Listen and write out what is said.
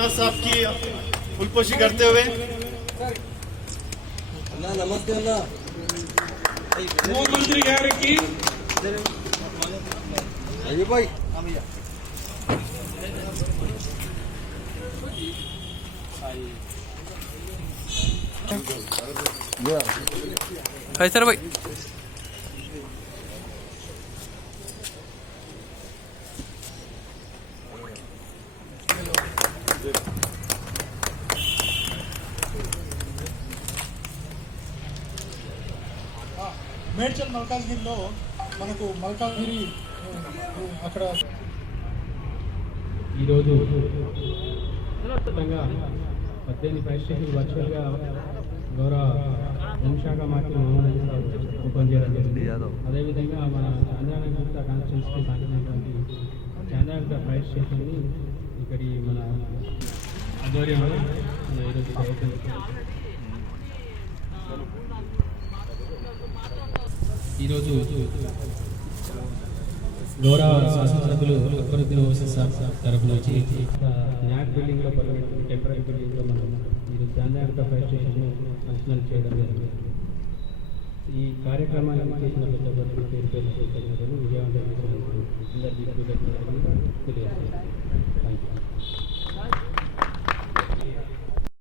रघुनाथ साहब की फुलपोशी करते हुए नमस्ते मुख्यमंत्री गाరికి अजय भाई सर भाई మేడ్చల్ మల్కాజ్గిరిలో మనకు మల్కాజ్గిరి అక్కడ ఈరోజు ఖచ్చితంగా 18 ఫైర్ స్టేషన్ వర్చువల్గా గౌరవ హోంశాఖ మంత్రి మహమ్మద్ అలీ సాబ్ ఓపెన్ చేయడం జరిగింది. అదేవిధంగా మన చాంద్రాయణగుట్ట కాన్స్టిట్యున్సీకి సాగినటువంటి చాంద్రాయణగుట్ట ఫైర్ స్టేషన్ని ఇక్కడి మన ఆధ్వర్యంలో మన ఈరోజు ఓపెన్ చేశారు. ఈరోజు గౌరవ శాసనసభ్యులు అక్బరుద్దీన్ ఓవైసీ సాబ్ తరఫున వచ్చి న్యాక్ బిల్డింగ్లో టెంపరీ బిల్డింగ్లో మనం ఈరోజు చాంద్రాయణగుట్ట ఫైర్ స్టేషన్ ఫంక్షనల్ చేయడం జరిగింది. ఈ కార్యక్రమాన్ని చేసిన ప్రతి ఒక్కరికి పేరు పేరు విజయవంతం అందరికీ తెలియజేస్తాను.